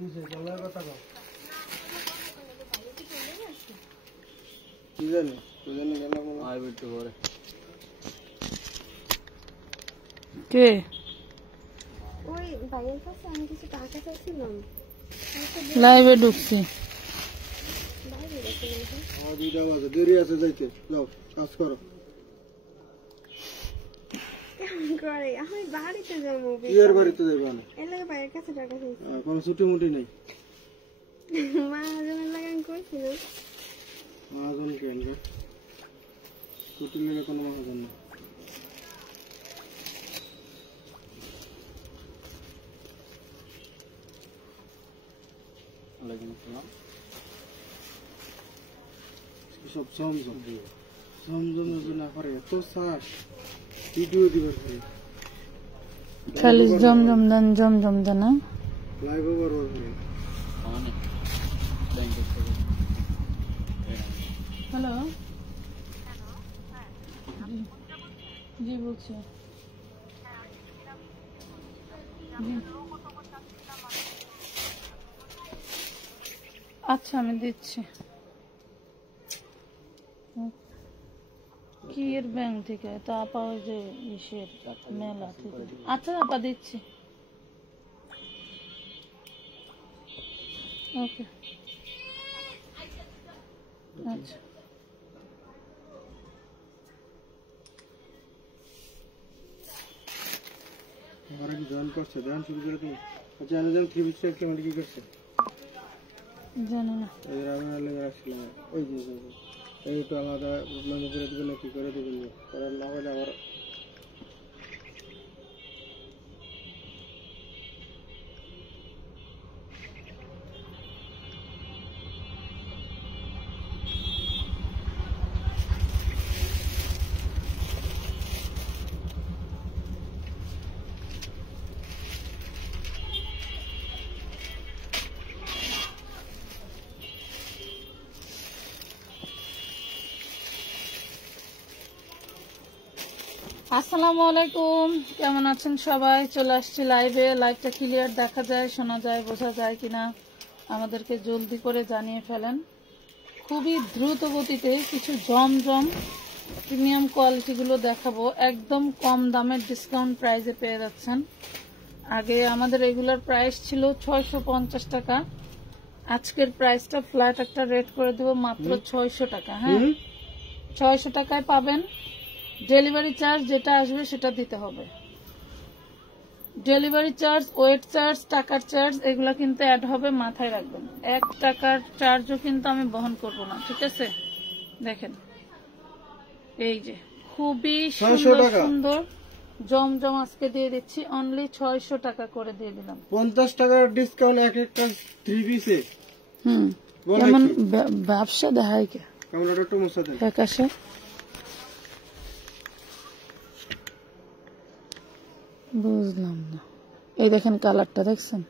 কে ওই ভাইয়ের কাছে আমি কিছু টাকা চাইছিলাম, লাইভে ঢুকছি। আমার 2টা বাজে, দেরি আছে যাইতে। যাও কাজ করো। কেমন করে আমি বাড়িতে যাবো? এর বাড়িতে যাইবা না? এর লাগে ভাইয়ের কাছে টাকা চাইছি। কোনো ছুটি মুটি নেই? মাহাজনের লাগে আমি কইছিলাম। মহাজন কেন রে? ছুটি নিলে কোনো মহাজন নেই। সব জমজম না করে এত সার ভিডিও দিবে খালি জমজম দেন না লাইভ ওভার হ্যালো জি বলছি আচ্ছা আমি দিচ্ছি কি এর ব্যাংক থেকে তো আপা ওই যে ইসের মেলা থেকে আচ্ছা আপা দিচ্ছি ওকে আচ্ছা আমার কি জয়েন করছে ধ্যান শুরু করে তুমি আচ্ছা অ্যামাজন 3 পিস কেমন কি করছে জানি না এর আমি আলাদা রাখছিলাম ওই যে এই তো আলাদা মানে করে দিবেন কি করে দিবেন কারণ না হলে আবার আসসালামু আলাইকুম কেমন আছেন সবাই চলে আসছি লাইভে লাইভটা ক্লিয়ার দেখা যায় শোনা যায় বোঝা যায় কিনা আমাদেরকে জলদি করে জানিয়ে ফেলেন খুবই দ্রুত গতিতে কিছু জমজম প্রিমিয়াম কোয়ালিটিগুলো দেখাবো একদম কম দামের ডিসকাউন্ট প্রাইসে পেয়ে যাচ্ছেন আগে আমাদের রেগুলার প্রাইস ছিল 650 টাকা আজকের প্রাইসটা ফ্ল্যাট একটা রেট করে দেব মাত্র 600 টাকা হ্যাঁ 600 টাকায় পাবেন ডেলিভারি চার্জ যেটা আসবে সেটা দিতে হবে ডেলিভারি চার্জ ওয়েট চার্জ টাকার চার্জ এগুলা কিন্তু অ্যাড হবে মাথায় রাখবেন 1 টাকার চার্জও কিন্তু আমি বহন করব না ঠিক আছে দেখেন এই যে খুবই সুন্দর জমজম আজকে দিয়ে দিচ্ছি অনলি 600 টাকা করে দিয়ে দিলাম 50 টাকার ডিসকাউন্ট এক একটা 3 পিসে কেমন ব্যবসা দেখায় কে ক্যামেরাটা একটু মুছে দেন আকাশে বুঝলাম না এই দেখেন কালারটা দেখছেন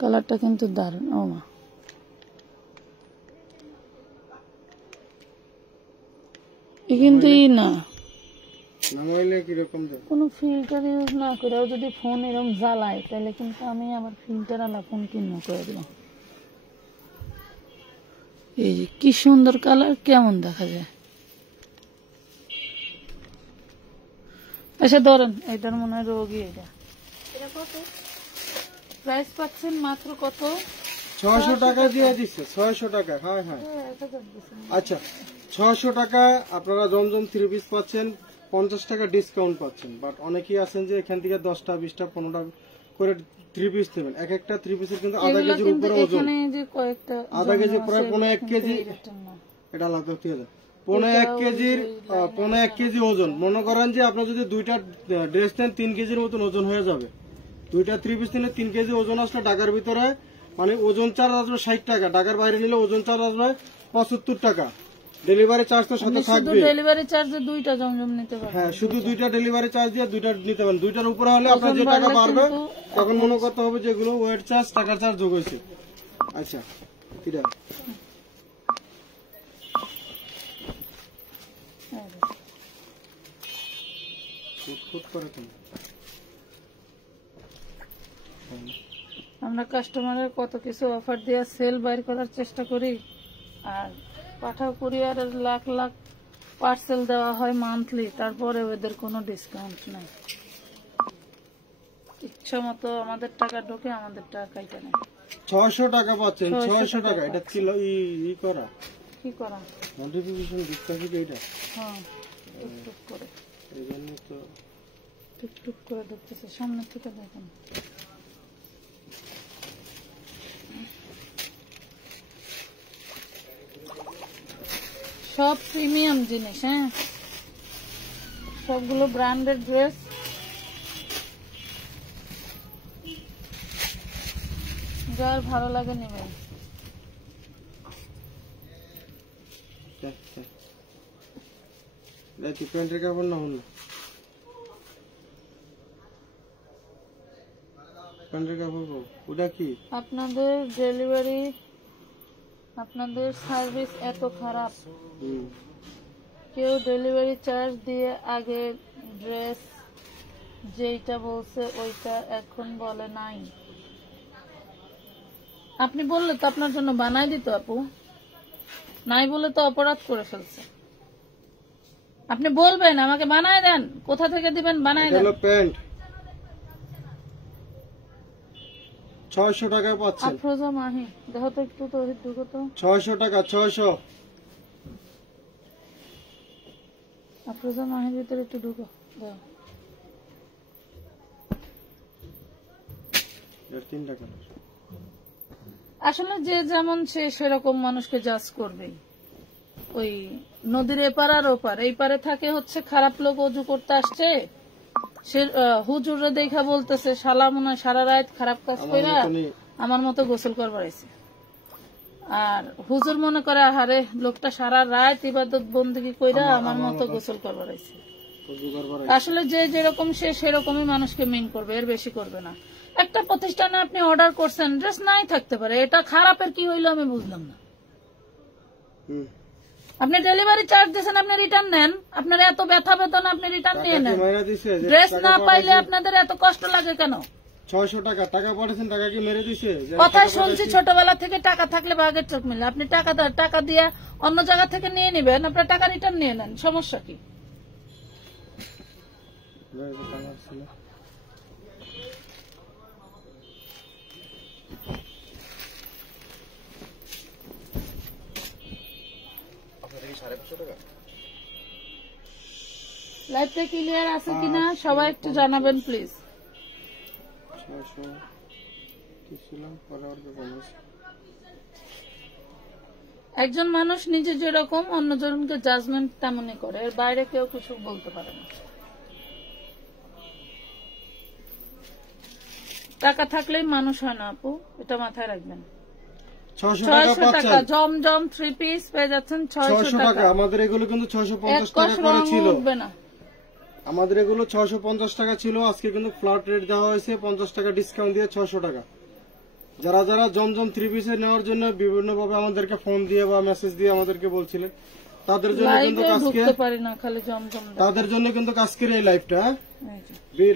কালারটা কিন্তু দারুণ ও মা কিন্তু না নামাইলে কি রকম যায় কোনো ফিল্টার ইউজ না করেও যদি ফোন এরকম জ্বালায় তাহলে কিন্তু আমি আবার ফিল্টার আলা ফোন কিনে করে দিলাম এই যে কি সুন্দর কালার কেমন দেখা যায় আচ্ছা ধরেন এটার মনে হয় রোগী এটা প্রাইস পাচ্ছেন মাত্র কত 600 টাকা দিয়ে দিচ্ছে 600 টাকা হ্যাঁ হ্যাঁ আচ্ছা 600 টাকা আপনারা জমজম 3 পিস পাচ্ছেন 50 টাকা ডিসকাউন্ট পাচ্ছেন বাট অনেকেই আছেন যে এখান থেকে 10টা 20টা 15টা করে 3 পিস নেবেন এক একটা 3 পিসের কিন্তু আধা কেজির উপরে ওজন এখানে যে কয়েকটা আধা কেজি প্রায় 1.5 কেজি এটা আলাদা হতে হবে 1.5 কেজি ওজন মনে করেন যে আপনি যদি দুইটা ড্রেস নেন 3 কেজির মতন ওজন হয়ে যাবে দুইটা 3 পিস নিলে 3 কেজি ওজন আসলে ঢাকার ভিতরে মানে ওজন চার্জ আসবে 60 টাকা ঢাকার বাইরে নিলে ওজন চার্জ আসবে 75 টাকা ডেলিভারি চার্জ তো সাথে থাকবে ডেলিভারি চার্জে দুইটা জমজম নিতে পারবেন হ্যাঁ শুধু দুইটা ডেলিভারি চার্জ দিয়ে দুইটা নিতে পারেন দুইটার উপরে হলে আপনার যে টাকা বাড়বে তখন মনে করতে হবে যেগুলো ওয়েট চার্জ টাকা চার্জ যোগ হয়েছে আচ্ছা কিরা ফুট করে তুমি আমরা কাস্টমারের কত কিছু অফার দিয়ে সেল বাইর করার চেষ্টা করি, আর পাঠাও কুরিয়ারের লাখ লাখ পার্সেল দেওয়া হয় মান্থলি, তারপরে ওদের কোনো ডিসকাউন্ট নাই। ইচ্ছা মতো আমাদের টাকা ঢোকে, আমাদের টাকাই কেনে। 600 টাকা পাচ্ছেন, 600 টাকা। এটা কি ই করা, কি করা নোটিফিকেশন দিতে হবে এটা। হ্যাঁ, টুকটুক করে, এই জন্য তো টুকটুক করে ঢুকতেছে। সামনে থেকে দেখুন। সব প্রিমিয়াম জিনিস, হ্যাঁ, সবগুলো ব্র্যান্ডেড ড্রেস। যার ভালো লাগে নেবেন। কি প্যান্টের কাপড় না হল, প্যান্টের কাপড় ওটা কি? আপনাদের ডেলিভারি, আপনাদের সার্ভিস এত খারাপ। কেউ ডেলিভারি চার্জ দিয়ে আগে ড্রেস যেইটা বলছে ওইটা এখন বলে নাই। আপনি বললে তো আপনার জন্য বানাই দিত আপু, নাই বলে তো অপরাধ করে ফেলছে। আপনি বলবেন আমাকে বানায় দেন, কোথা থেকে দিবেন বানায় দেন। প্যান্ট 600 টাকায় পাচ্ছেন। আফরোজা মাহি দেখো তো একটু, তো ঢুকো তো। 600 টাকা, 600। আফরোজা মাহির ভিতরে একটু ঢুকো, দাও। 3 টাকা। আসলে যে যেমন সে সেরকম মানুষকে জাজ করবেই। ওই নদীর এপার আর ওপার, এই পারে থাকে হচ্ছে খারাপ লোক অজু করতে আসছে, সে হুজুরে দেখা বলতেছে শালা মনে হয় সারা রাত খারাপ কাজ কইরা আমার মতো গোসল করবার আইছে। আর হুজুর মনে করে আরে লোকটা সারা রাত ইবাদত বন্দেগী কইরা আমার মতো গোসল করবার আইছে। আসলে যে যেরকম সে সেরকমই মানুষকে মিন করবে, এর বেশি করবে না। একটা প্রতিষ্ঠানে আপনি অর্ডার করছেন, ড্রেস নাই থাকতে পারে, এটা খারাপের কি হইলো আমি বুঝলাম না। আপনি ডেলিভারি চার্জ দিয়েছেন, আপনি রিটার্ন নেন। আপনার এত ব্যথা বেতন, আপনি রিটার্ন নিয়ে নেন। ড্রেস না পাইলে আপনাদের এত কষ্ট লাগে কেন? 600 টাকা টাকা পাঠাচ্ছেন, টাকা কি মেরে দিছে? কথাই শুনছি ছোটবেলা থেকে, টাকা থাকলে বাঘের চোখ মিলে। আপনি টাকা দিয়ে অন্য জায়গা থেকে নিয়ে নিবেন, আপনার টাকা রিটার্ন নিয়ে নেন, সমস্যা কি? লাইভটা ক্লিয়ার আছে কিনা সবাই একটু জানাবেন প্লিজ। একজন মানুষ নিজে যেরকম অন্যজনকে জাজমেন্ট তেমনই করে, এর বাইরে কেউ কিছু বলতে পারে না। টাকা থাকলেই মানুষ হয় না আপু, এটা মাথায় রাখবেন। 600 টাকা জমজম 3 পিস পেয়ে যাচ্ছেন 600 টাকা। আমাদের এগুলো কিন্তু 650 টাকা করে ছিল। আমাদের এগুলো 650 টাকা ছিল, আজকে কিন্তু ফ্ল্যাট রেট দেওয়া হয়েছে 50 টাকা ডিসকাউন্ট দিয়ে 600 টাকা। যারা যারা জমজম 3 পিসে নেওয়ার জন্য বিভিন্ন ভাবে আমাদেরকে ফোন দিয়ে বা মেসেজ দিয়ে আমাদেরকে বলছিলেন, তাদের জন্য কিন্তু আজকের এই লাইভটা,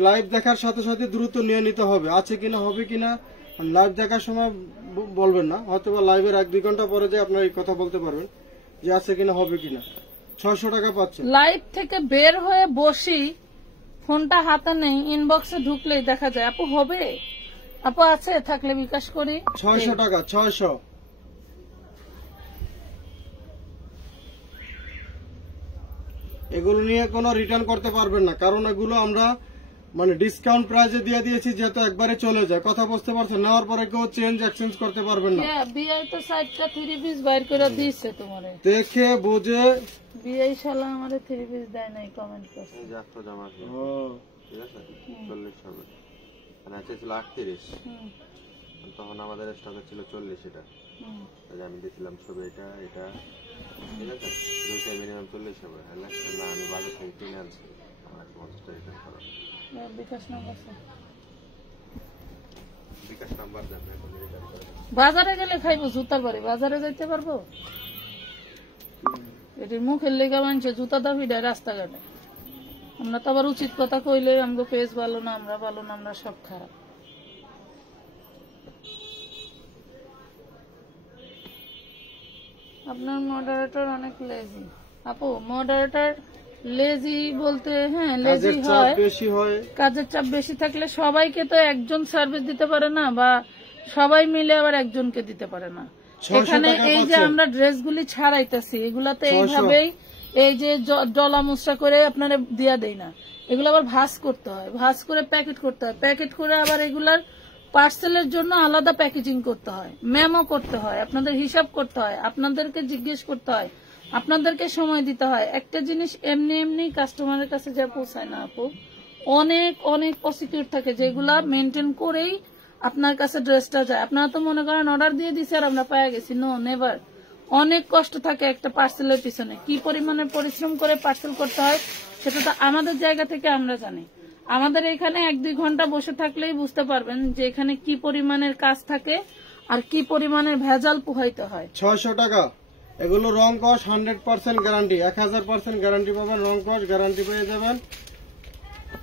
লাইভ দেখার সাথে সাথে দ্রুত নিয়ে নিতে হবে। আছে কিনা, হবে কিনা লাইভ দেখার সময় বলবেন না, হয়তো বা লাইভের 1-2 ঘন্টা পরে যে আপনার এই কথা বলতে পারবেন যে আছে কিনা, হবে কিনা। 600 টাকা পাচ্ছেন। লাইভ থেকে বের হয়ে বসি, ফোনটা হাতে নেই, ইনবক্সে ঢুকলেই দেখা যায়। আপু হবে, আপু আছে থাকলে বিকাশ করি। 600 টাকা, 600। এগুলো নিয়ে কোনো রিটার্ন করতে পারবেন না, কারণ এগুলো আমরা মানে ডিসকাউন্ট প্রাইসে দিয়ে দিয়েছি, যেহেতু একবারে চলে যায়। কথা বুঝতে পারছেন? নেওয়ার পরে কেউ চেঞ্জ এক্সচেঞ্জ করতে পারবেন না। বিআই তো 60টা 3 পিস বাইর করে দিয়েছে তোমারে, দেখে বুঝে। বিআই শালা আমারে 3 পিস দেয় নাই, কমেন্ট করছে। এই যে আজকে জামা আছে, ঠিক আছে 40 হবে, মানে আছে ছিল 38, তখন আমাদের স্টকে ছিল 40। এটা আমি দিয়েছিলাম সবে এটা এটা, ঠিক আছে দুইটা মিনিমাম 40 হবে। না আমি বাজার থেকে কিনে আনছি, আমার 50 টাকা রিটার্ন করা। বিকাশ নাম্বার বিকাশ নাম্বার দেন, এখন রিটার্ন করে। বাজারে গেলে খাইবো জুতার বাড়ি, বাজারে যাইতে পারবো? এটির মুখের লেগা মানছে জুতা দাবি দেয় রাস্তাঘাটে। আমরা তো আবার উচিত কথা কইলে আমাকে পেজ ভালো না, আমরা ভালো না, আমরা সব খারাপ। আপনার মডারেটর অনেক লেজি। আপু মডারেটর লেজি বলতে হ্যাঁ লেজি কাজের চাপ হয়, বেশি হয়। কাজের চাপ বেশি থাকলে সবাইকে তো একজন সার্ভিস দিতে পারে না, বা সবাই মিলে আবার একজনকে দিতে পারে না। 600 এখানে টাকা এই যে পাচ্ছেন। আমরা ড্রেসগুলি ছাড়াইতেছি এগুলাতে 600 এইভাবেই এই যে ডলা মুসরা করে আপনারা দিয়া দেয় না, এগুলো আবার ভাঁজ করতে হয়, ভাঁজ করে প্যাকেট করতে হয়, প্যাকেট করে আবার এগুলার পার্সেলের জন্য আলাদা প্যাকেজিং করতে হয়, মেমো করতে হয়, আপনাদের হিসাব করতে হয়, আপনাদেরকে জিজ্ঞেস করতে হয়, আপনাদেরকে সময় দিতে হয়। একটা জিনিস এমনি এমনি কাস্টমারের কাছে যা পৌঁছায় না আপু, অনেক অনেক প্রসিকিউর থাকে যেগুলা মেনটেন করেই আপনার কাছে ড্রেসটা যায়। আপনারা তো মনে করেন অর্ডার দিয়ে দিছে আর আমরা পাওয়া গেছি, নো নেভার। অনেক কষ্ট থাকে একটা পার্সেলের পিছনে, কি পরিমাণে পরিশ্রম করে পার্সেল করতে হয় সেটা তো আমাদের জায়গা থেকে আমরা জানি। আমাদের এখানে 1-2 ঘন্টা বসে থাকলেই বুঝতে পারবেন যে এখানে কি পরিমাণের কাজ থাকে আর কি পরিমাণের ভেজাল পোহাইতে হয়। 600 টাকা। এগুলো রং কস 100% গ্যারান্টি, 1000% গ্যারান্টি পাবেন, রং কস গ্যারান্টি পেয়ে যাবেন।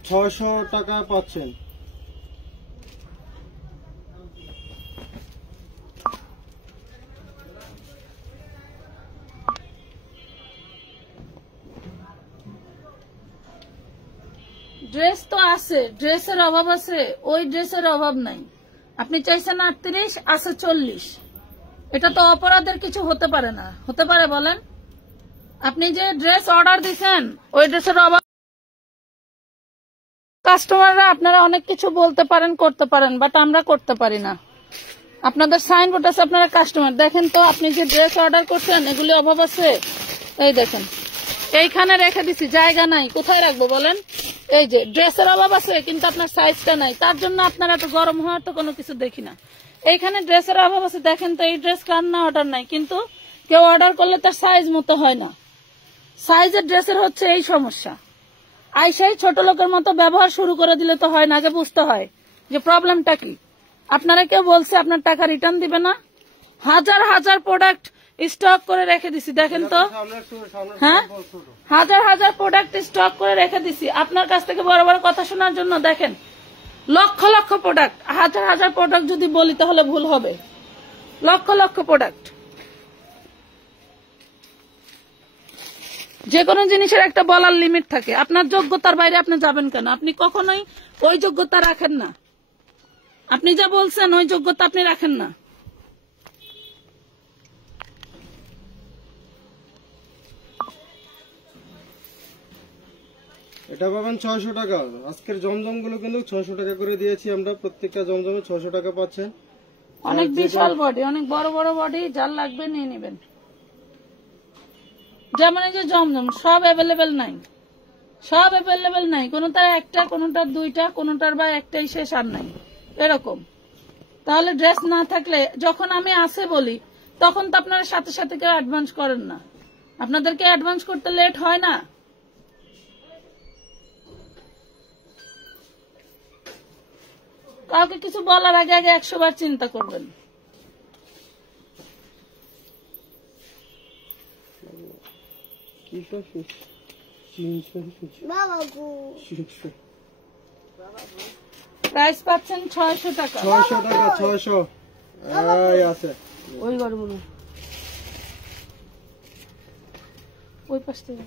600 টাকা পাচ্ছেন। ড্রেস তো আছে, ড্রেসের অভাব আছে, ওই ড্রেসের অভাব নাই। আপনি চাইছেন 38, আছে 40। এটা তো অপরাধের কিছু হতে পারে না, হতে পারে বলেন? আপনি যে ড্রেস অর্ডার দিচ্ছেন ওই ড্রেসের অভাব, কাস্টমাররা আপনারা অনেক কিছু বলতে পারেন করতে পারেন, বাট আমরা করতে পারি না। আপনাদের সাইনবোর্ড আছে, আপনারা কাস্টমার দেখেন তো, আপনি যে ড্রেস অর্ডার করছেন এগুলি অভাব আছে। এই দেখেন এইখানে রেখে দিছি, জায়গা নাই, কোথায় রাখবো বলেন? এই যে ড্রেসের অভাব আছে কিন্তু আপনার সাইজটা নাই, তার জন্য আপনারা তো গরম হওয়ার তো কোনো কিছু দেখি না। এইখানে ড্রেসের অভাব আছে, দেখেন তো এই ড্রেস কার না অর্ডার নাই, কিন্তু কেউ অর্ডার করলে তার সাইজ মতো হয় না। সাইজের ড্রেসের হচ্ছে এই সমস্যা। আইসাই ছোট লোকের মতো ব্যবহার শুরু করে দিলে তো হয় না, আগে বুঝতে হয় যে প্রবলেমটা কি। আপনারা কেউ বলছে আপনার টাকা রিটার্ন দিবে না? হাজার হাজার প্রোডাক্ট স্টক করে রেখে দিছি, দেখেন তো। হ্যাঁ, হাজার হাজার প্রোডাক্ট স্টক করে রেখে দিছি আপনার কাছ থেকে বড় বড় কথা শোনার জন্য। দেখেন লক্ষ লক্ষ প্রোডাক্ট, হাজার হাজার প্রোডাক্ট যদি বলি তাহলে ভুল হবে, লক্ষ লক্ষ প্রোডাক্ট। যে কোনো জিনিসের একটা বলার লিমিট থাকে, আপনার যোগ্যতার বাইরে আপনি যাবেন কেন? আপনি কখনোই ওই যোগ্যতা রাখেন না, আপনি যা বলছেন ওই যোগ্যতা আপনি রাখেন না। এটা পাবেন 600 টাকা। আজকের জমজম গুলো কিন্তু 600 টাকা করে দিয়েছি আমরা, প্রত্যেকটা জমজমে 600 টাকা পাচ্ছেন। অনেক বিশাল বডি, অনেক বড় বড় বডি, যার লাগবে নিয়ে নেবেন। যেমন এই যে জমজম সব অ্যাভেলেবেল নাই, সব অ্যাভেলেবেল নাই, কোনোটা একটা, কোনোটার দুইটা, কোনোটার বা একটাই শেষ আর নাই, এরকম। তাহলে ড্রেস না থাকলে যখন আমি আসে বলি তখন তো আপনারা সাথে সাথে কেউ অ্যাডভান্স করেন না, আপনাদেরকে অ্যাডভান্স করতে লেট হয় না। কাউকে কিছু বলার আগে আগে 100 বার চিন্তা করবেন। প্রাইস পাচ্ছেন 600 টাকা। 600 টাকা, 600 এই আছে। ওই গরম ওই পাশ থেকে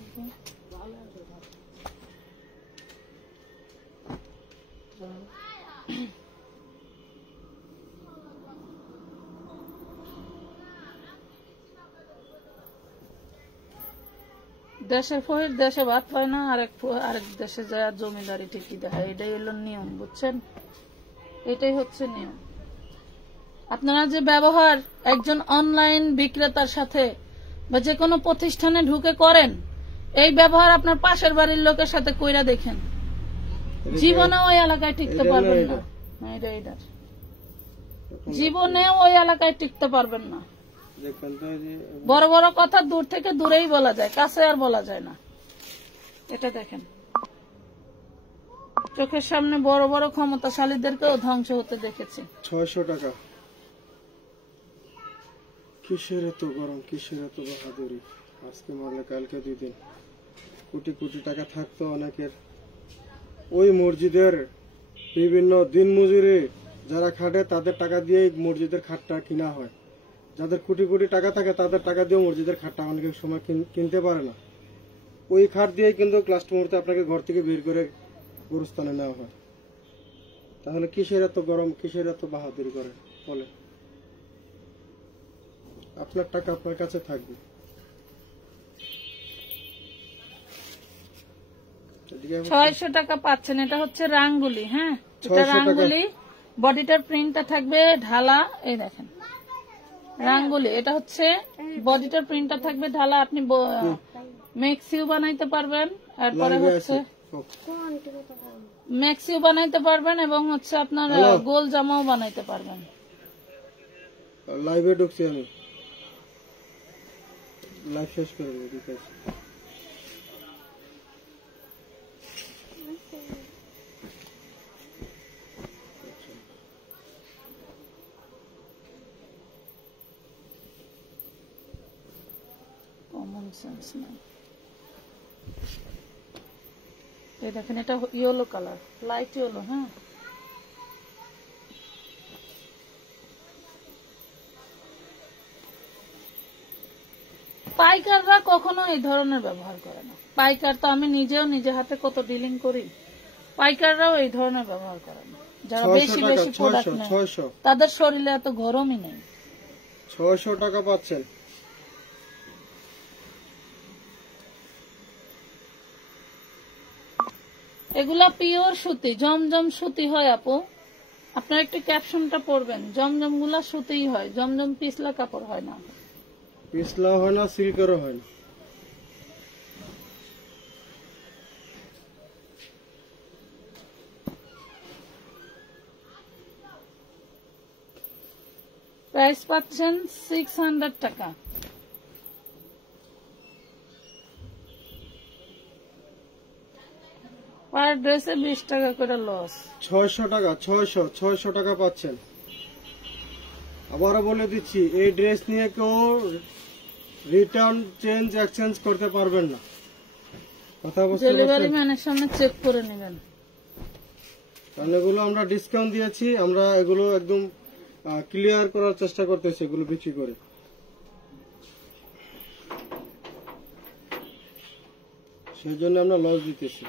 দেশের ফহির দেশে ভাত হয় না, আরেক দেশে যায় জমিদারি ঠিকই দেখায়, এটাই হলো নিয়ম, বুঝছেন? এটাই হচ্ছে নিয়ম। আপনারা যে ব্যবহার একজন অনলাইন বিক্রেতার সাথে বা যে কোনো প্রতিষ্ঠানে ঢুকে করেন, এই ব্যবহার আপনার পাশের বাড়ির লোকের সাথে কইরা দেখেন, জীবনে ওই এলাকায় টিকতে পারবেন না। জীবনে ওই এলাকায় টিকতে পারবেন না। বড় বড় কথা দূর থেকে দূরেই বলা যায়, কাছে আর বলা যায় না। এটা দেখেন, চোখের সামনে বড় বড় ক্ষমতাশালীদেরকেও ধ্বংস হতে দেখেছি। 600 টাকা। কিসের এত গরম, কিসের এত বাহাদুরি? আজকে মরলে কালকে 2 দিন। কোটি কোটি টাকা থাকতো অনেকের। ওই মসজিদের বিভিন্ন দিন মজুরি যারা খাটে তাদের টাকা দিয়ে মসজিদের খাটটা কিনা হয়। যাদের কোটি কোটি টাকা থাকে তাদের টাকা দিয়ে মসজিদের খাটটা অনেক সময় কিনতে পারে না, ওই খাট দিয়ে কিন্তু লাস্ট মুহূর্তে আপনাকে ঘর থেকে বের করে গুরুস্থানে নেওয়া হয়। তাহলে কিসের এত গরম, কিসের এত বাহাদুরি করে বলে? আপনার টাকা আপনার কাছে থাকবে। 600 টাকা পাচ্ছেন। এটা হচ্ছে রাঙ্গুলি। হ্যাঁ, এটা 600 টাকা। রাঙ্গুলি, বডিটার প্রিন্টটা থাকবে ঢালা। এই দেখেন রাঙ্গুলি, এটা হচ্ছে বডিটার প্রিন্টটা থাকবে ঢালা। আপনি মেক্সিও বানাইতে পারবেন, এরপরে হচ্ছে মেক্সিও বানাইতে পারবেন এবং হচ্ছে আপনার গোল জামাও বানাইতে পারবেন। লাইভে ঢুকছি আমি, লাইভ শেষ করে দেবো। ঠিক আছে, কমন সেন্স নাই। এই দেখেন এটা ইয়েলো কালার, লাইট ইয়েলো। হ্যাঁ, পাইকাররা কখনো এই ধরনের ব্যবহার করে না। পাইকার তো আমি নিজেও নিজে হাতে কত ডিলিং করি, পাইকাররাও এই ধরনের ব্যবহার করে না। যারা বেশি বেশি প্রোডাক্ট নেয় 600 তাদের শরীরে এত গরমই নেই। 600 টাকা পাচ্ছেন। এগুলা পিওর সুতি, জমজম সুতি হয় আপু। আপনার একটু ক্যাপশনটা পড়বেন, জমজম গুলা সুতিই হয়, জমজম পিছলা কাপড় হয় না। পিছলা হয় না, সিল্কেরও হয় না। প্রাইস পাচ্ছেন 600 টাকা। পার ড্রেসে 20 টাকা করে লস। 600 টাকা, 600 টাকা পাচ্ছেন। আবারও বলে দিচ্ছি, এই ড্রেস নিয়ে কেউ রিটার্ন চেঞ্জ এক্সচেঞ্জ করতে পারবেন না। কথা বুঝতে ডেলিভারি পারছেন? ম্যানের সামনে চেক করে নেবেন। কারণ এগুলো আমরা ডিসকাউন্ট দিয়েছি, আমরা এগুলো একদম ক্লিয়ার করার চেষ্টা করতেছি এগুলো বিক্রি করে। সেই জন্য আমরা লস দিতেছি।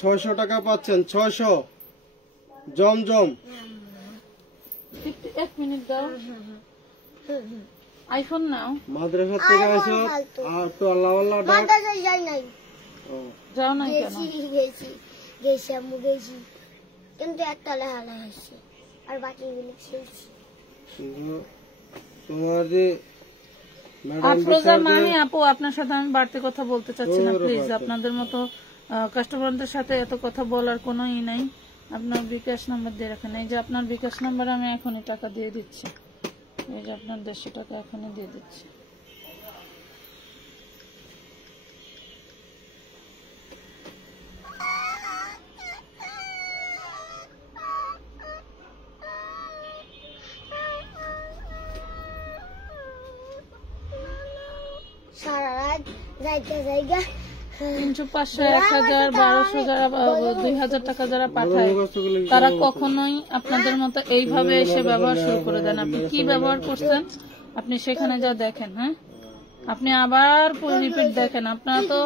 ছয়শো টাকা পাচ্ছেন, 600 জমজম। এক মিনিট দাও, আইফোন নাও। মাদ্রাসা থেকে আসো আর তো আল্লাহ আল্লাহ ডাক। যাই নাই, যাও না কেন? গেছি আম্মু গেছি, কিন্তু একটা লেহালা হয়েছে আর বাকিগুলো খেয়েছি। কিন্তু তোমার যে ম্যাডাম আফরোজা মাহি আপু, আপনার সাথে আমি বাড়তি কথা বলতে চাচ্ছি না প্লিজ। আপনাদের মতো কাস্টমারদের সাথে এত কথা বলার কোনো ই নাই। আপনার বিকাশ নাম্বার দিয়ে রাখেন। এই যে আপনার বিকাশ নাম্বার আমি এখনই টাকা দিয়ে দিচ্ছি। এই যে আপনার 150 টাকা এখনই দিয়ে দিচ্ছি। সারা রাত যাইতে জায়গা 300, 500, 1000, 1200 যারা 2000 টাকা যারা পাঠায় তারা কখনোই আপনাদের মতো এইভাবে এসে ব্যবহার শুরু করে দেন। আপনি কি ব্যবহার করছেন আপনি সেখানে যা দেখেন। হ্যাঁ, আপনি আবার রিপিট দেখেন। আপনারা তো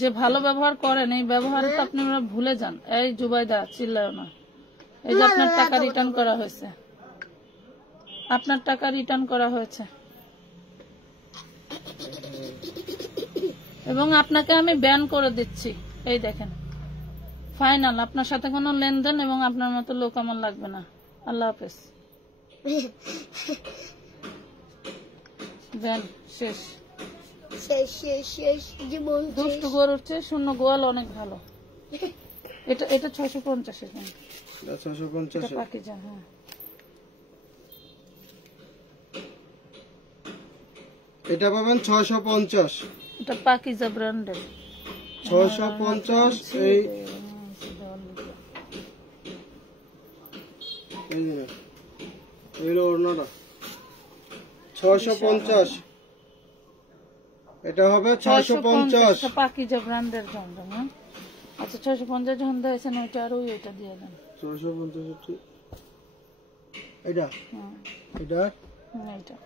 যে ভালো ব্যবহার করেন এই ব্যবহারে তো আপনারা ভুলে যান। এই জুবাইদা চিল্লাও না। এই যে আপনার টাকা রিটার্ন করা হয়েছে, আপনার টাকা রিটার্ন করা হয়েছে এবং আপনাকে আমি ব্যান করে দিচ্ছি। এই দেখেন ফাইনাল, আপনার সাথে কোনো লেনদেন এবং আপনার মতো লোক আমার লাগবে না। আল্লাহ হাফেজ। ব্যান শেষ। শেষ শেষ শেষ জীবন দুষ্টু গরুর চেয়ে শূন্য গোয়াল অনেক ভালো। এটা 650 এর দাম। 650 এটা পাকিজা। হ্যাঁ, এটা পাবেন 650। এটা পাকিজা ব্র্যান্ডের 650। এই হলো ওড়নাটা 650। এটা হবে 650। পাকিজা ব্র্যান্ডের জমজম। হ্যাঁ আচ্ছা 650 যখন দিয়েছেন ওইটা আর ওইটা দিয়ে দেন। 650 এটা হুম এটা এটা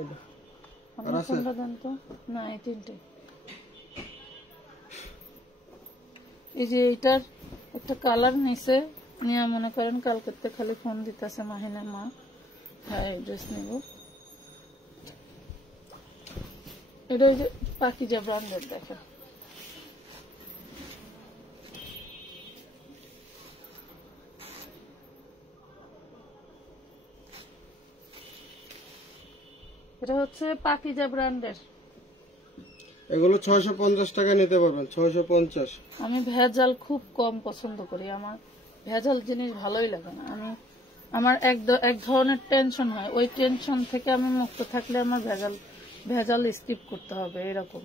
এটা আর আছে কোনটা দেন তো? না এই তিনটে। এই যে এটার একটা কালার নিছে নিয়ে মনে করেন কালকেতে খালি ফোন দিতেছে মাহিনা মা, হ্যাঁ ড্রেস নেব। এটা ওই যে পাকিজা ব্র্যান্ডের দেখেন। এটা হচ্ছে পাকিজা ব্র্যান্ডের। এগুলো 650 টাকা নিতে পারবেন। 650। আমি ভেজাল খুব কম পছন্দ করি, আমার ভেজাল জিনিস ভালোই লাগে না। আমার এক ধরনের টেনশন হয়, ওই টেনশন থেকে আমি মুক্ত থাকলে আমার ভেজাল স্কিপ করতে হবে, এরকম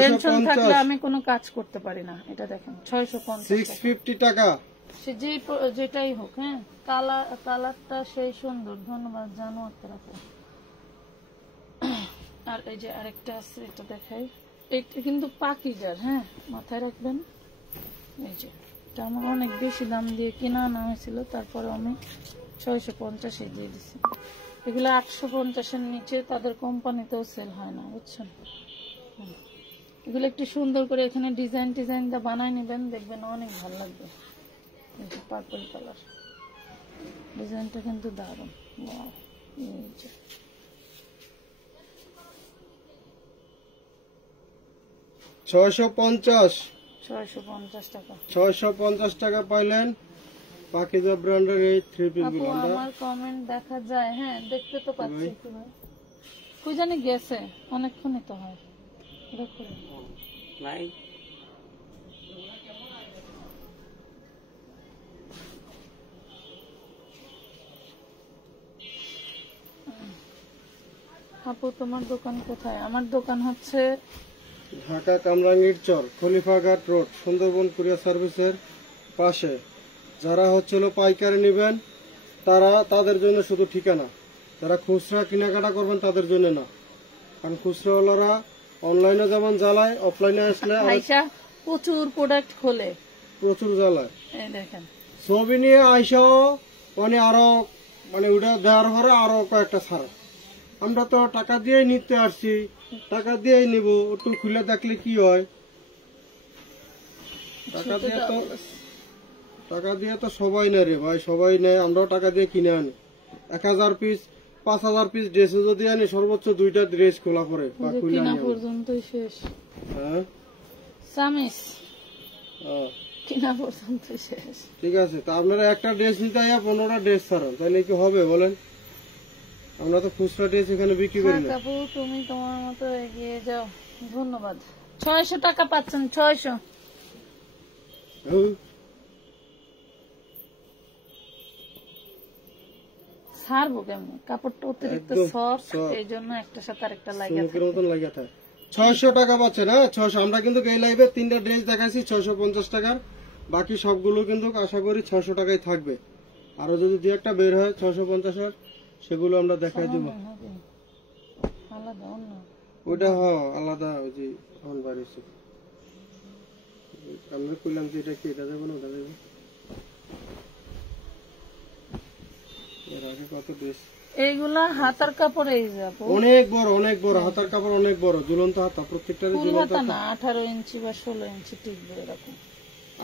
টেনশন থাকলে আমি কোনো কাজ করতে পারি না। এটা দেখেন 650 650 টাকা। সে যেটাই হোক। হ্যাঁ কালারটা সেই সুন্দর, ধন্যবাদ জানো আপনাকে। আর এই যে আরেকটা আছে এটা দেখাই, এটা কিন্তু পাকিজার, হ্যাঁ মাথায় রাখবেন। এই যে এটা আমার অনেক বেশি দাম দিয়ে কিনা আনা হয়েছিল, তারপরে আমি 650 দিয়ে দিছি। এগুলো 850-এর নিচে তাদের কোম্পানিতেও সেল হয় না, বুঝছেন। এগুলো একটু সুন্দর করে এখানে ডিজাইন দা বানায় নেবেন, দেখবেন অনেক ভালো লাগবে। এই যে পার্পল কালার ডিজাইনটা কিন্তু দারুণ। এই যে 650 টাকা। 650 টাকা পাইলেন পাকিজা ব্র্যান্ডের এই থ্রি পিস গুলো। আমার কমেন্ট দেখা যায়, হ্যাঁ দেখতে তো পাচ্ছি। কই জানি গেছে, অনেকক্ষণই তো হয়। দেখো নাই আপু, তোমার দোকান কোথায়? আমার দোকান হচ্ছে ঢাকা কামরাঙ্গীর চর, খলিফাঘাট রোড, সুন্দরবন কুরিয়ার সার্ভিসের পাশে। যারা হচ্ছিল পাইকারি নেবেন তাদের জন্য শুধু ঠিকানা, যারা খুচরা কেনাকাটা করবেন তাদের জন্য না। কারণ খুচরাওয়ালারা অনলাইনে যেমন জ্বালায়, অফলাইনে আসলে প্রচুর প্রোডাক্ট খোলে, প্রচুর জ্বালায়। এই দেখেন ছবি নিয়ে আইসাও আরো ওটা দেওয়ার পরে আরো কয়েকটা ছাড়া। আমরা তো টাকা দিয়ে নিতে আসছি, টাকা দিয়েই নিব, একটু খুলে দেখলে কি হয়। টাকা দিয়ে তো সবাই নেয় রে ভাই, সবাই নেয়, আমরাও টাকা দিয়ে কিনে আনি। 1000 পিস 5000 পিস ড্রেস যদি আনি, সর্বোচ্চ 2টা ড্রেস খোলা পরে বা খুলে আনি পর্যন্তই শেষ। হ্যাঁ সামিস কিনা পর্যন্ত শেষ। ঠিক আছে, তা আপনারা একটা ড্রেস নিতে আইয়া 15টা ড্রেস ছাড়ান, তাহলে কি হবে বলেন? আমরা তো খুচরা ড্রেস এখানে বিক্রি করি না। আপু তুমি তোমার মতো এগিয়ে যাও, ধন্যবাদ। 600 টাকা পাচ্ছেন, 600। ছাড়বো কেমন, কাপড়টা অতিরিক্ত সফট, এই জন্য একটা সাথে আরেকটা লাগিয়ে থাকে। 600 টাকা পাচ্ছেন। হ্যাঁ 600। আমরা কিন্তু এই লাইভে 3টা ড্রেস দেখাইছি 650 টাকার, বাকি সবগুলো কিন্তু আশা করি 600 টাকায় থাকবে। আরো যদি 2-একটা বের হয় 650-এর, সেগুলো আমরা দেখাই দেবো। ওইটা আলাদা, ওই যে এখন বাড়িছে আমরা কইলাম যে এটা কি, এটা যাবো না, ওটা যাবো। এর আগে কত ড্রেস, এইগুলা হাতার কাপড়, এই যাবো অনেক বড় হাতার কাপড়, অনেক বড় ঝুলন্ত হাতা, প্রত্যেকটা ঝুলন্ত না 18 ইঞ্চি বা 16 ইঞ্চি টিকবে এরকম।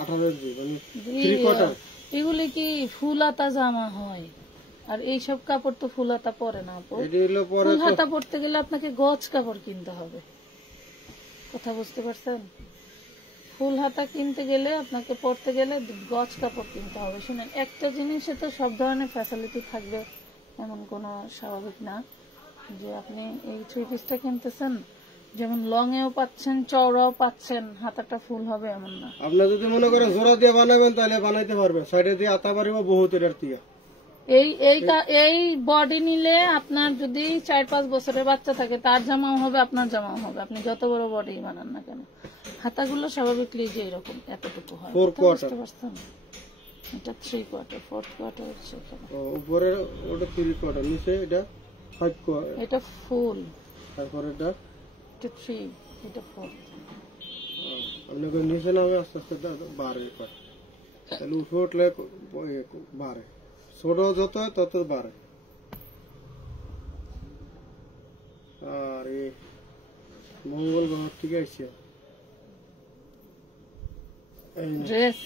18 ইঞ্চি মানে 3/4। এগুলি কি ফুল হাতা জামা হয়, আর এইসব কাপড় তো ফুল হাতা পরে না। ফুল হাতা পরতে গেলে আপনাকে গজ কাপড় কিনতে হবে, কথা বুঝতে পারছেন? ফুল হাতা কিনতে গেলে আপনাকে পরতে গেলে গজ কাপড় কিনতে হবে। শুনেন, একটা জিনিসে তো সব ধরনের ফ্যাসিলিটি থাকবে এমন কোনো স্বাভাবিক না যে আপনি এই 3 পিসটা কিনতেছেন, যেমন লং এও পাচ্ছেন, চওড়াও পাচ্ছেন, হাতাটা ফুল হবে এমন না। আপনি যদি মনে করেন জোড়া দিয়ে বানাবেন তাহলে বানাইতে পারবেন, সাইডে দিয়ে আতা পারিব বহুত এর দিয়ে। এই বডি নিলে আপনার যদি 4-5 বছরের বাচ্চা থাকে তার জামাও হবে, আপনার জামাও হবে, আপনি যত বড় বডি বানান না কেন। হাতাগুলো স্বাভাবিকলি যে এরকম এতটুকু হয়, বুঝতে পারছেন? এটা 3/4, 4/4 হচ্ছে উপরে, ওটা 3/4, নিচে এটা 5/4, এটা ফুল, তারপরে এটা 3 এটা fourth। আপনাকে নিচে নামে আস্তে আস্তে বাড়ে করে, তাহলে উঠে উঠলে বাড়ে, ছোট যত হয় তত বাড়ে। আর এই মঙ্গলবার ঠিক আছে। ড্রেস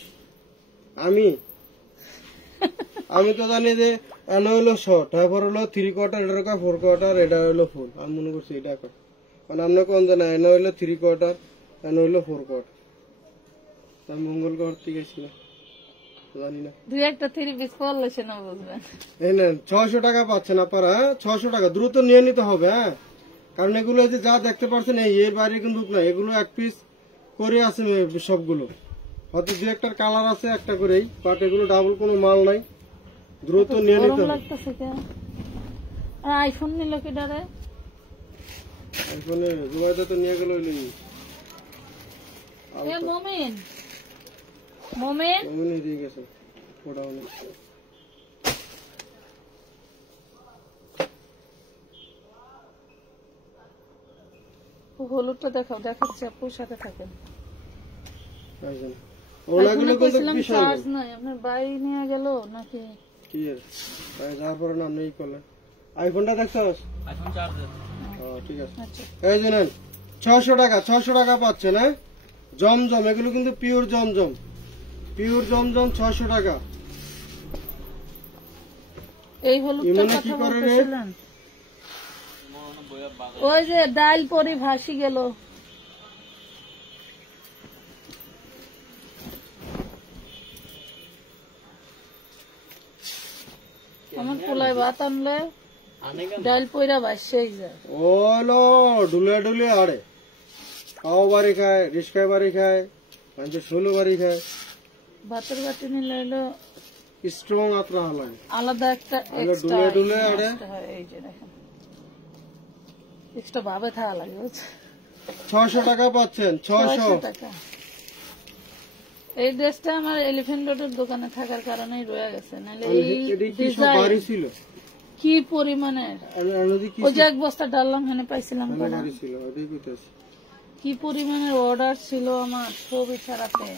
আমি তো জানি যে এনে হইলো শর্ট, তারপর হলো 3/4, এটা 4/4, এটা হইলো ফুল। আমি মনে করছি এটা কর, মানে আপনি কোন জানা এনে হইলো 3/4, এনে হইলো 4/4। তাই মঙ্গল ঘর ঠিক আছে না, জানি না। দুই একটা 3 পিস করলে সে না বুঝবেন। এই নেন 600 টাকা পাচ্ছেন আপনারা, হ্যাঁ 600 টাকা দ্রুত নিয়ে নিতে হবে, হ্যাঁ, কারণ এগুলো যে যা দেখতে পাচ্ছেন এর বাইরে কিন্তু না, এগুলো এক পিস করে আছে সবগুলো, হয়তো দু একটার কালার আছে একটা করেই, বাট এগুলো ডাবল কোনো মাল নাই, দ্রুত নিয়ে নিতে হবে। আইফোন নিল কি ডারে, আইফোনে জুমাইতে তো নিয়ে গেল হইলো মোমিন মোমিন ওমনি দিয়ে গেছে ওটা অনেক। হলুদটা দেখাও, দেখাচ্ছে আপুর সাথে থাকেন। ওগুলো কিন্তু বিশাল চার্জ নাই, আপনার বাই নিয়ে গেল নাকি কি এর যাওয়ার পরে না নেই করলে। আইফোনটা দেখছস? IPhone charger. ঠিক আছে, আচ্ছা এই যে নেন 600 টাকা, 600 টাকা পাচ্ছেন, হ্যাঁ। জমজম, এগুলো কিন্তু পিওর জমজম, পিওর জমজম 600 টাকা। এই হলুদটা ইমনে কথা কি করে রে? বলতেছিলেন, ওই যে ডাল পরি ভাসি গেল। আমার পোলায় ভাত আনলে ডাল পইরা ভাসেই যায়। ওলো ডুলে ডুলে আড়ে খাও বাড়ি খায়, রিস্কায় বাড়ি খায়, মানুষের ষোলো বাড়ি খায়। ভাতের বাটি নিলে হলো স্ট্রং আত্রা লাগে, আলাদা একটা ডুলে ডুলে আড়ে। এই যে দেখেন এক্সট্রা ভাবে থাকা লাগে, 600 টাকা পাচ্ছেন, 600 টাকা। এই ড্রেসটা আমার এলিফ্যান্ট রোডের দোকানে থাকার কারণেই রয়ে গেছে, নাহলে এই বাড়ি ছিল কি পরিমাণের, ওই যে এক বস্তা ডাললাম এখানে পাইছিলাম কয়টা, বাড়ি ছিল ওইটাই কইতাছি। কি পরিমাণের অর্ডার ছিল আমার ছবি ছাড়াতে।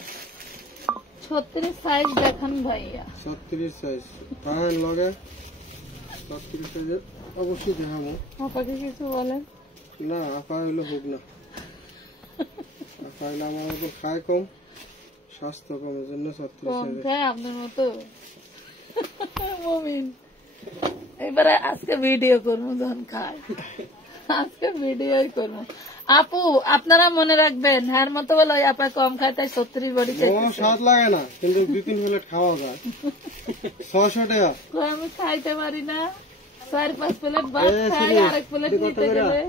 36 সাইজ দেখান ভাইয়া, 36 সাইজ তাহলে লগে 36 সাইজের অবশ্যই দেখাবো। আপনাকে কিছু বলেন না, আপা হইলো হোক না, আপা হইলে আমার মতো খায় কম, স্বাস্থ্য কমের জন্য 36 কম সাইজের। খায় আপনার মতো মমিন। এবারে আজকে ভিডিও করবো যখন খায়, আজকে ভিডিওই করবো। আপু আপনারা মনে রাখবেন, হ্যার মতো বলে ওই আপা কম খায় তাই 36 বডি ও চাইতেছে। স্বাদ লাগে না, কিন্তু 2-3 প্লেট খাওয়া যায়। 600 টাকা কই আমি খাইতে পারি না, 4-5 প্লেট ভাত এই খাই, সিরিয়াস, আরেক প্লেট এটা কত নিতে করে? গেলে